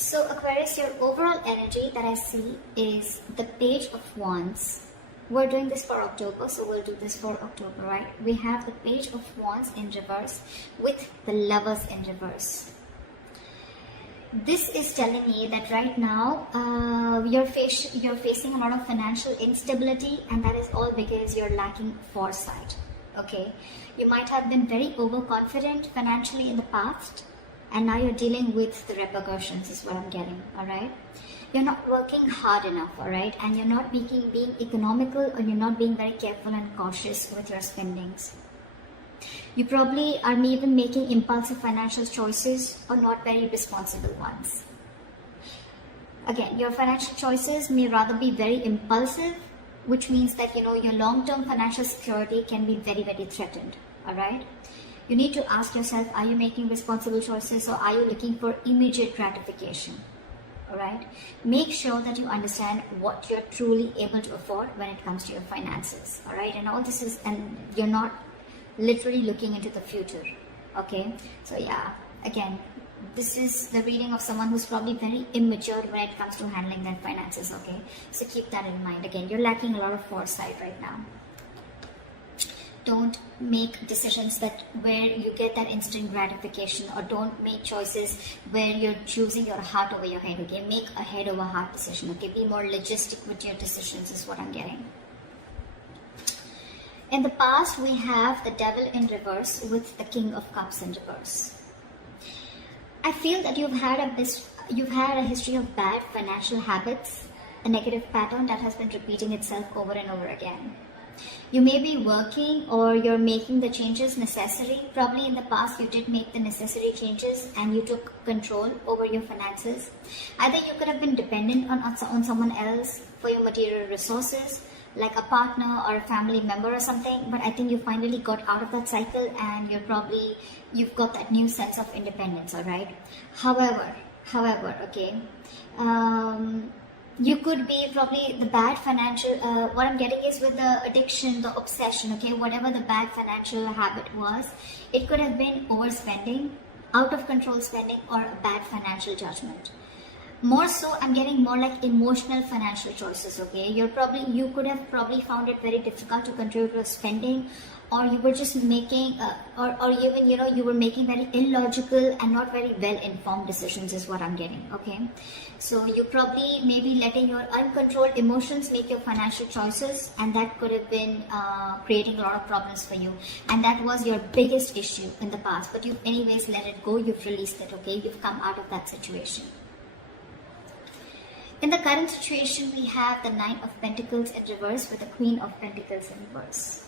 So Aquarius, your overall energy that I see is the Page of Wands. We're doing this for October, so we'll do this for October, right? We have the Page of Wands in reverse with the Lovers in reverse. This is telling me that right now you're facing a lot of financial instability, and that is all because you're lacking foresight. Okay, you might have been very overconfident financially in the past, and now you're dealing with the repercussions is what I'm getting. All right, you're not working hard enough, all right, and you're not being economical, or you're not being very careful and cautious with your spendings. You probably are even making impulsive financial choices or not very responsible ones. Again, your financial choices may rather be very impulsive, which means that your long-term financial security can be very, very threatened. All right, you need to ask yourself, are you making responsible choices, or are you looking for immediate gratification? All right, make sure that you understand what you're truly able to afford when it comes to your finances. All right, and all this is, and you're not literally looking into the future. Okay, so yeah, again, this is the reading of someone who's probably very immature when it comes to handling their finances. Okay, so keep that in mind. Again, you're lacking a lot of foresight right now. Don't make decisions where you get that instant gratification, or don't make choices where you're choosing your heart over your head. Okay, make a head over heart decision. Okay, be more logistic with your decisions is what I'm getting. In the past, we have the Devil in reverse with the King of Cups in reverse. I feel that you've had a history of bad financial habits, a negative pattern that has been repeating itself over and over again. You may be working, or you're making the changes necessary. Probably in the past you did make the necessary changes and you took control over your finances. Either you could have been dependent on someone else for your material resources, like a partner or a family member or something, but I think you finally got out of that cycle, and you've got that new sense of independence. All right, however, okay, you could be probably the bad financial, what I'm getting is with the addiction, the obsession, okay, whatever the bad financial habit was, it could have been overspending, out of control spending, or a bad financial judgment. More so, I'm getting more like emotional financial choices. Okay, you could have probably found it very difficult to control your spending, or you were just making, or even you were making very illogical and not very well informed decisions is what I'm getting. Okay, so you probably maybe letting your uncontrolled emotions make your financial choices, and that could have been creating a lot of problems for you, and that was your biggest issue in the past, but you've anyways let it go, you've released it. Okay, you've come out of that situation. In the current situation, we have the Nine of Pentacles in reverse with the Queen of Pentacles in reverse.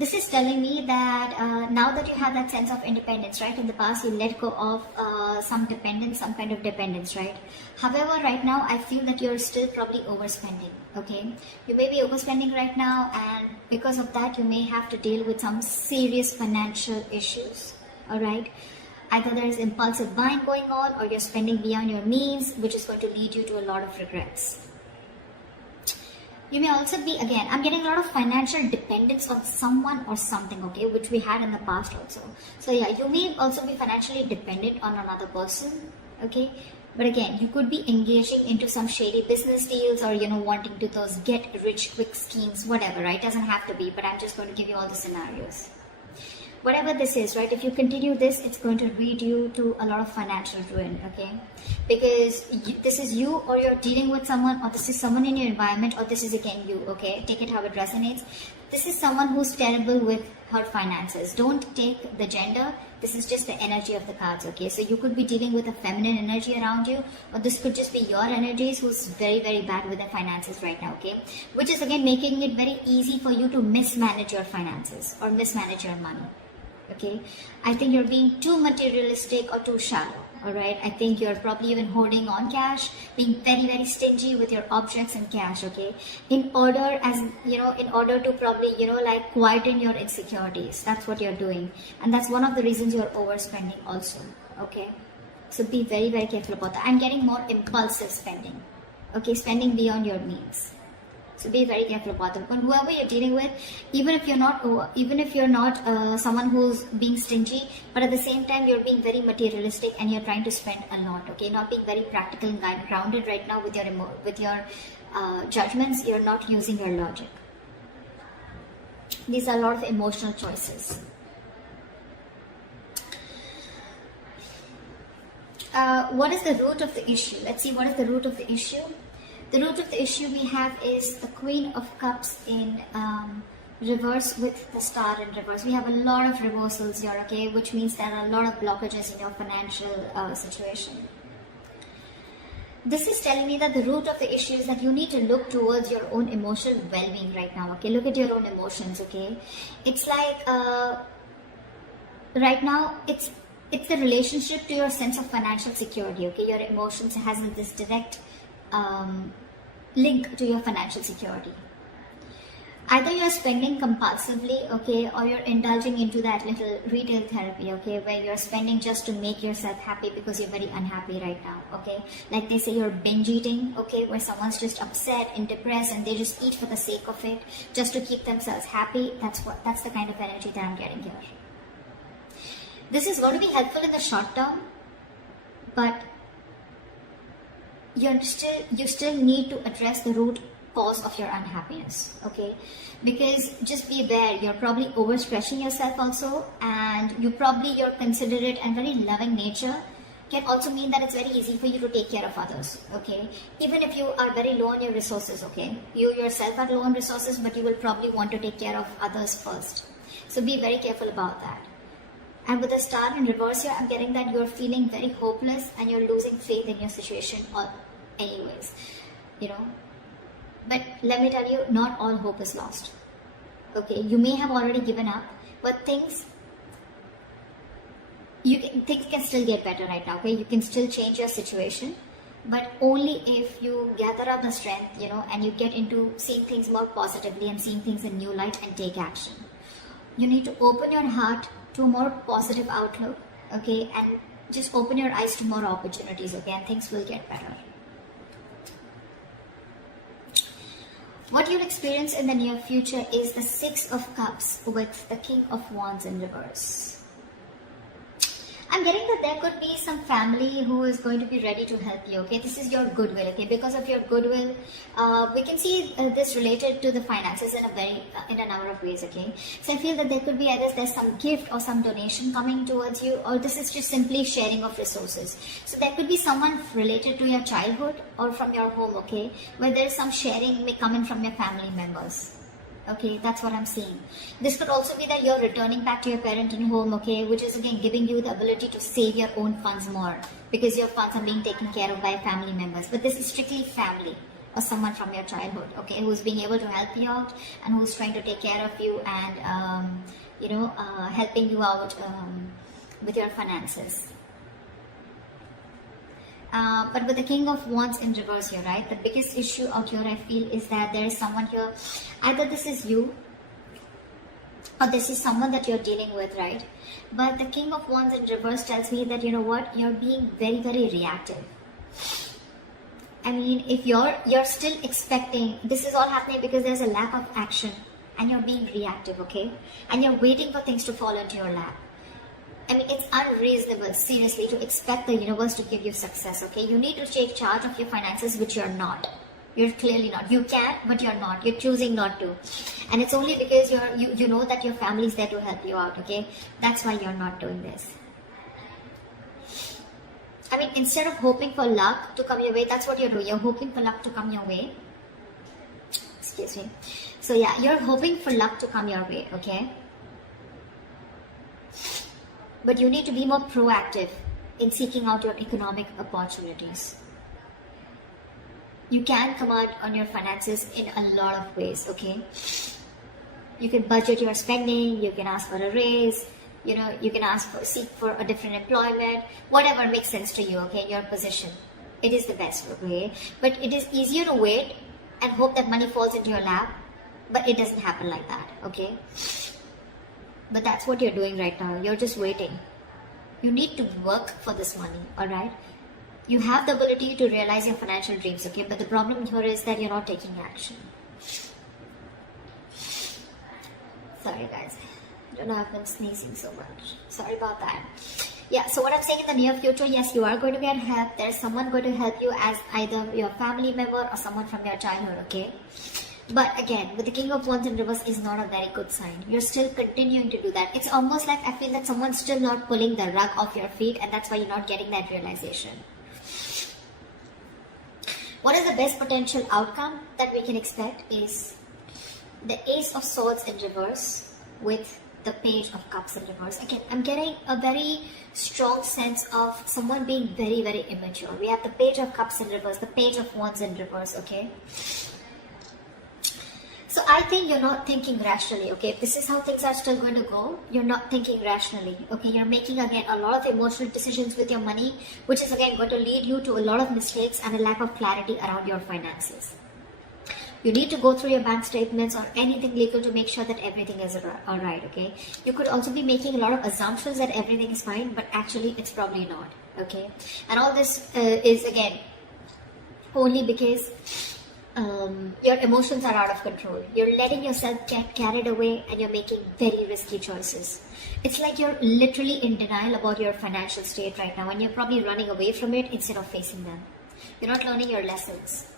This is telling me that now that you have that sense of independence, right? In the past, you let go of some kind of dependence, right? However, right now, I feel that you're still probably overspending, okay? You may be overspending right now, and because of that, you may have to deal with some serious financial issues, all right? Either there is impulsive buying going on, or you're spending beyond your means, which is going to lead you to a lot of regrets. You may also be, again, I'm getting a lot of financial dependence on someone or something, okay, which we had in the past also. So yeah, you may also be financially dependent on another person, okay. But again, you could be engaging into some shady business deals, or wanting to those get rich quick schemes, whatever, right? Doesn't have to be, but I'm just going to give you all the scenarios. Whatever this is, right, if you continue this, it's going to lead you to a lot of financial ruin, okay? Because this is you, or you're dealing with someone, or this is someone in your environment, or this is again you, okay? Take it how it resonates. This is someone who's terrible with her finances. Don't take the gender. This is just the energy of the cards, okay? So you could be dealing with a feminine energy around you, or this could just be your energies who's very, very bad with their finances right now, okay? Which is again making it very easy for you to mismanage your finances or mismanage your money. Okay, I think you're being too materialistic or too shallow. All right, I think you're probably even holding on cash, being very, very stingy with your objects and cash. Okay, in order to probably like quieten your insecurities. That's what you're doing, and that's one of the reasons you're overspending also. Okay, so be very, very careful about that. I'm getting more impulsive spending. Okay, spending beyond your means. So be very careful about them. And whoever you're dealing with, even if you're not someone who's being stingy, but at the same time you're being very materialistic and you're trying to spend a lot. Okay, not being very practical and grounded right now with your judgments. You're not using your logic. These are a lot of emotional choices. What is the root of the issue? Let's see what is the root of the issue. The root of the issue we have is the Queen of Cups in reverse with the Star in reverse. We have a lot of reversals here, okay, which means there are a lot of blockages in your financial situation. This is telling me that the root of the issue is that you need to look towards your own emotional well-being right now, okay? Look at your own emotions, okay? It's like, right now, it's the relationship to your sense of financial security, okay? Your emotions has this direct link to your financial security. Either you're spending compulsively, okay, or you're indulging into that little retail therapy, okay, where you're spending just to make yourself happy because you're very unhappy right now, okay. Like they say, you're binge eating, okay, where someone's just upset and depressed and they just eat for the sake of it, just to keep themselves happy. That's the kind of energy that I'm getting here. This is going to be helpful in the short term, but you still need to address the root cause of your unhappiness, okay? Because just be aware, you're probably overstretching yourself also, and your considerate and very loving nature can also mean that it's very easy for you to take care of others, okay? Even if you are very low on your resources, okay? You yourself are low on resources, but you will probably want to take care of others first. So be very careful about that. And with the Star in reverse here, I'm getting that you're feeling very hopeless and you're losing faith in your situation anyways, you know. But let me tell you, not all hope is lost. Okay, you may have already given up, but things can still get better right now, okay? You can still change your situation, but only if you gather up the strength, you know, and you get into seeing things more positively and seeing things in new light and take action. You need to open your heart to a more positive outlook, okay? And just open your eyes to more opportunities, okay? And things will get better. What you'll experience in the near future is the Six of Cups with the King of Wands in reverse. I'm getting that there could be some family who is going to be ready to help you, okay? This is your goodwill, okay? Because of your goodwill, we can see this related to the finances in a number of ways, okay? So I feel that there could be either there's some gift or some donation coming towards you, or this is just simply sharing of resources. So there could be someone related to your childhood or from your home, okay? Where there's some sharing may come in from your family members. Okay, that's what I'm seeing. This could also be that you're returning back to your parent in home, okay, which is again giving you the ability to save your own funds more because your funds are being taken care of by family members. But this is strictly family or someone from your childhood, okay, who's being able to help you out and who's trying to take care of you and, helping you out with your finances. But with the King of Wands in reverse here, right, the biggest issue out here I feel is that there is someone here, either this is you or this is someone that you're dealing with, right? But the King of Wands in reverse tells me that, you know what, you're being very, very reactive. I mean, if you're still expecting, this is all happening because there's a lack of action and you're being reactive, okay? And you're waiting for things to fall into your lap. I mean, it's unreasonable, seriously, to expect the universe to give you success, okay? You need to take charge of your finances, which you're not. You're clearly not. You can, but you're not. You're choosing not to. And it's only because you know that your family is there to help you out, okay? That's why you're not doing this. I mean, instead of hoping for luck to come your way, that's what you're doing. You're hoping for luck to come your way. Excuse me. So yeah, you're hoping for luck to come your way, okay? But you need to be more proactive in seeking out your economic opportunities. You can command on your finances in a lot of ways, okay? You can budget your spending, you can ask for a raise, you know, you can seek for a different employment, whatever makes sense to you, okay, in your position. It is the best, okay? But it is easier to wait and hope that money falls into your lap, but it doesn't happen like that, okay? But that's what you're doing right now. You're just waiting. You need to work for this money, alright? You have the ability to realize your financial dreams, okay? But the problem here is that you're not taking action. Sorry guys, I don't know, I've been sneezing so much. Sorry about that. Yeah, so what I'm saying, in the near future, yes, you are going to get help. There's someone going to help you, as either your family member or someone from your childhood, okay? But again, with the King of Wands in reverse is not a very good sign. You're still continuing to do that. It's almost like I feel that someone's still not pulling the rug off your feet, and that's why you're not getting that realization. What is the best potential outcome that we can expect is the Ace of Swords in reverse with the Page of Cups in reverse. Again, I'm getting a very strong sense of someone being very, very immature. We have the Page of Cups in reverse, the Page of Wands in reverse, okay? So I think you're not thinking rationally, okay? If this is how things are still going to go, you're not thinking rationally, okay? You're making, again, a lot of emotional decisions with your money, which is, again, going to lead you to a lot of mistakes and a lack of clarity around your finances. You need to go through your bank statements or anything legal to make sure that everything is alright, okay? You could also be making a lot of assumptions that everything is fine, but actually it's probably not, okay? And all this is, again, only because your emotions are out of control. You're letting yourself get carried away and you're making very risky choices. It's like you're literally in denial about your financial state right now, and you're probably running away from it instead of facing them. You're not learning your lessons.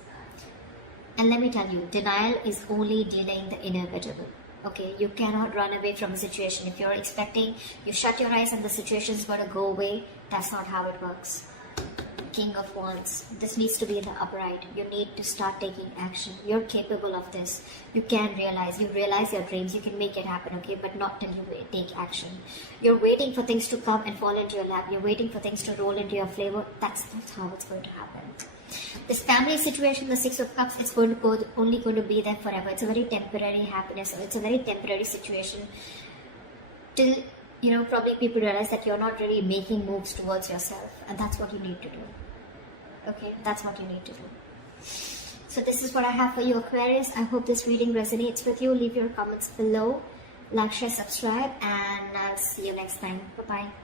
And let me tell you, denial is only delaying the inevitable. Okay, you cannot run away from a situation. If you're expecting, you shut your eyes and the situation is going to go away, that's not how it works. King of Wands, this needs to be in the upright. You need to start taking action. You're capable of this. You can realize, you realize your dreams, you can make it happen, okay? But not till you take action. You're waiting for things to come and fall into your lap. You're waiting for things to roll into your flavor. That's how it's going to happen. This family situation, the Six of Cups, it's going to go, only going to be there forever. It's a very temporary happiness. It's a very temporary situation. Till, you know, probably people realize that you're not really making moves towards yourself. And that's what you need to do. Okay, that's what you need to do. So this is what I have for you, Aquarius. I hope this reading resonates with you. Leave your comments below. Like, share, subscribe, and I'll see you next time. Bye-bye.